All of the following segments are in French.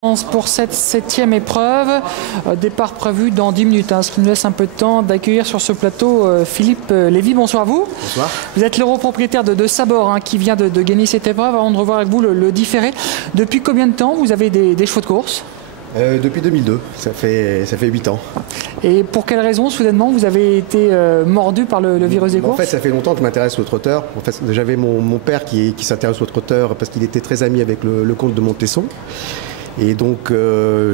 Pour cette 7e épreuve, départ prévu dans 10 minutes, ce qui nous laisse un peu de temps d'accueillir sur ce plateau Philippe Lévy. Bonsoir à vous. Bonsoir. Vous êtes l'héros propriétaire de Sabor qui vient de gagner cette épreuve. Avant de revoir avec vous le différé, depuis combien de temps vous avez des chevaux de course? Depuis 2002, ça fait 8 ans. Et pour quelle raison, soudainement, vous avez été mordu par le virus des courses? En fait, ça fait longtemps que je m'intéresse au trotteur. En fait, j'avais mon père qui s'intéresse au trotteur parce qu'il était très ami avec le comte de Montesson. Et donc,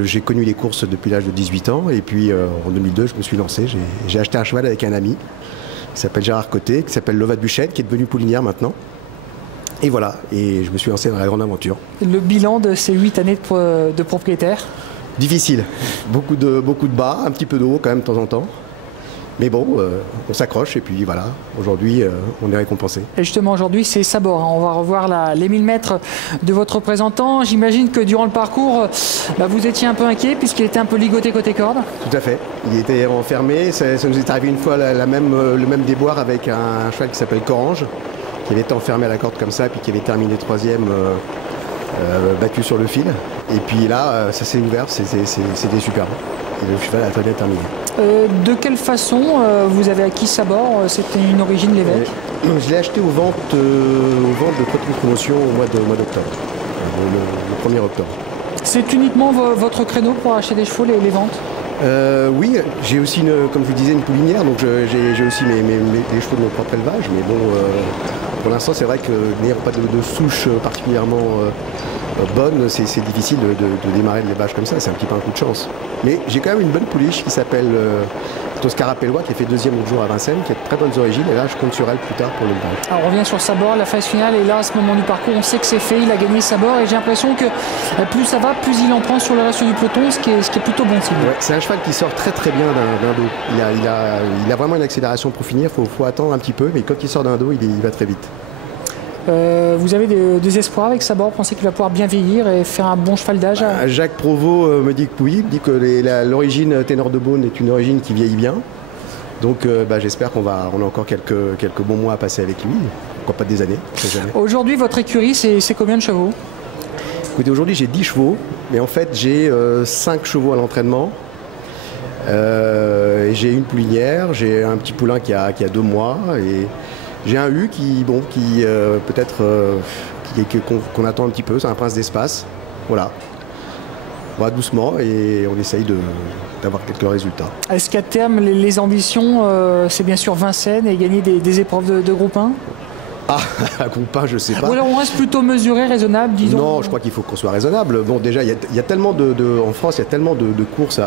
j'ai connu les courses depuis l'âge de 18 ans. Et puis, en 2002, je me suis lancé. J'ai acheté un cheval avec un ami qui s'appelle Gérard Côté, qui s'appelle Lovat Duchesne, qui est devenu poulinière maintenant. Et voilà, et je me suis lancé dans la grande aventure. Le bilan de ces 8 années de propriétaire? Difficile. Beaucoup de bas, un petit peu de haut quand même de temps en temps. Mais bon, on s'accroche et puis voilà, aujourd'hui, on est récompensé. Et justement, aujourd'hui, c'est Sabor. On va revoir les 1000 mètres de votre représentant. J'imagine que durant le parcours, vous étiez un peu inquiet puisqu'il était un peu ligoté côté corde. Tout à fait. Il était enfermé. Ça nous est arrivé une fois le même déboire avec un cheval qui s'appelle Corange, qui avait été enfermé à la corde comme ça, puis qui avait terminé 3e battu sur le fil. Et puis là, ça s'est ouvert, c'était super. Et le cheval a très bien terminé. De quelle façon vous avez acquis Sabor? C'était une origine l'évêque? Je l'ai acheté aux ventes de Trottoir Promotion au mois d'octobre, le 1er octobre. C'est uniquement votre créneau pour acheter des chevaux, les ventes? Oui, j'ai aussi, comme je vous disais, une poulinière, donc j'ai aussi les chevaux de mon propre élevage, mais bon, pour l'instant, c'est vrai que n'ayant pas de souche particulièrement bonne, c'est difficile de démarrer de l'élevage comme ça, c'est un petit peu un coup de chance. Mais j'ai quand même une bonne pouliche qui s'appelle Toscara Pellois, qui a fait 2e l'autre jour à Vincennes, qui a de très bonnes origines, et là je compte sur elle plus tard pour l'élevage. Alors on revient sur Sabor, la phase finale, et là à ce moment du parcours, on sait que c'est fait, il a gagné Sabor, et j'ai l'impression que plus ça va, plus il en prend sur le reste du peloton, ce qui est plutôt bon signe. Ouais, c'est un cheval qui sort très très bien d'un dos. Il a vraiment une accélération pour finir, il faut attendre un petit peu, mais quand il sort d'un dos, il va très vite. Vous avez des espoirs avec Sabor? Vous pensez qu'il va pouvoir bien vieillir et faire un bon cheval d'âge? Jacques Provost me dit que oui, me dit que l'origine Ténor de Beaune est une origine qui vieillit bien. Donc j'espère qu'on a encore quelques bons mois à passer avec lui, pourquoi pas des années. Aujourd'hui, votre écurie, c'est combien de chevaux? Écoutez, aujourd'hui j'ai 10 chevaux, mais en fait j'ai 5 chevaux à l'entraînement. J'ai une poulinière, j'ai un petit poulain qui a 2 mois, et j'ai un U qu'on attend un petit peu, c'est un prince d'espace. Voilà. On va doucement et on essaye d'avoir quelques résultats. Est-ce qu'à terme, les ambitions, c'est bien sûr Vincennes et gagner des épreuves de groupe 1? Ah, à groupe 1, je sais pas. Ou alors on reste plutôt mesuré, raisonnable, disons? Non, je crois qu'il faut qu'on soit raisonnable. Bon, déjà, il y a tellement en France, il y a tellement de courses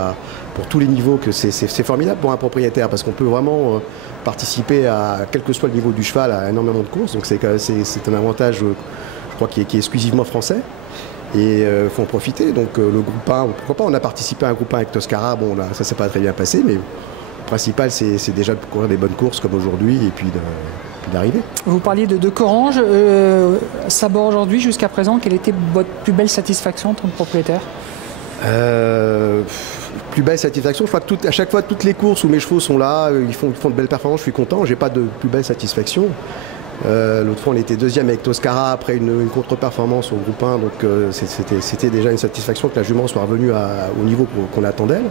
pour tous les niveaux que c'est formidable pour un propriétaire parce qu'on peut vraiment participer à, quel que soit le niveau du cheval, à énormément de courses. Donc c'est un avantage, je crois, qui est exclusivement français. Et il faut en profiter. Donc le groupe 1, pourquoi pas, on a participé à un groupe 1 avec Toscara. Bon, là, ça s'est pas très bien passé, mais le principal, c'est déjà de courir des bonnes courses comme aujourd'hui et puis d'arriver. Vous parliez de Corange. Sabor aujourd'hui, jusqu'à présent, quelle était votre plus belle satisfaction en tant que propriétaire? Plus belle satisfaction, je crois que à chaque fois, toutes les courses où mes chevaux sont là, ils font de belles performances, je suis content, j'ai pas de plus belle satisfaction. L'autre fois on était 2e avec Toscara après une contre-performance au groupe 1, donc c'était déjà une satisfaction que la jument soit revenue au niveau qu'on attend d'elle.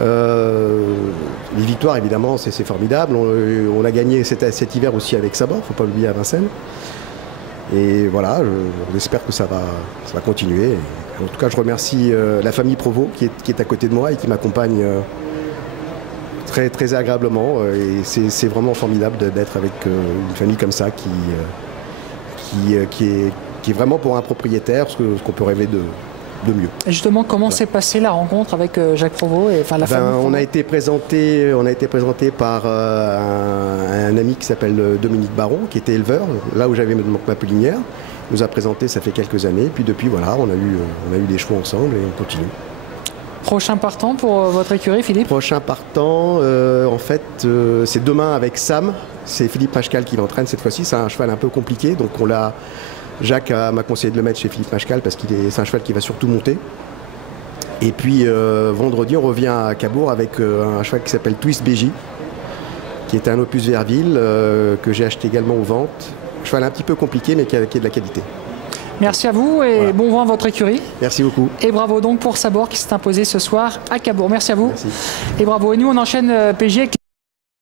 Les victoires évidemment c'est formidable, on a gagné cet hiver aussi avec Sabor, faut pas l'oublier, à Vincennes. Et voilà, on espère que ça va continuer. En tout cas, je remercie la famille Provost qui est à côté de moi et qui m'accompagne très, très agréablement. Et c'est vraiment formidable d'être avec une famille comme ça qui est vraiment pour un propriétaire ce qu'on peut rêver de mieux. Et justement, comment s'est passée la rencontre avec Jacques Provost et la famille Provost? On a été présenté par un ami qui s'appelle Dominique Baron, qui était éleveur, là où j'avais ma poulinière. Il nous a présenté, ça fait quelques années. Puis depuis, voilà, on a eu des chevaux ensemble et on continue. Prochain partant pour votre écurie, Philippe? Prochain partant, en fait, c'est demain avec Sam. C'est Philippe Machcal qui l'entraîne cette fois-ci. C'est un cheval un peu compliqué, donc Jacques m'a conseillé de le mettre chez Philippe Machcal parce que c'est un cheval qui va surtout monter. Et puis vendredi, on revient à Cabourg avec un cheval qui s'appelle Twist BJ, qui est un opus Verville que j'ai acheté également aux ventes. Un cheval un petit peu compliqué mais qui a de la qualité. Merci à vous et voilà. Bon vent à votre écurie. Merci beaucoup. Et bravo donc pour Sabor qui s'est imposé ce soir à Cabourg. Merci à vous. Merci. Et bravo. Et nous on enchaîne PJ avec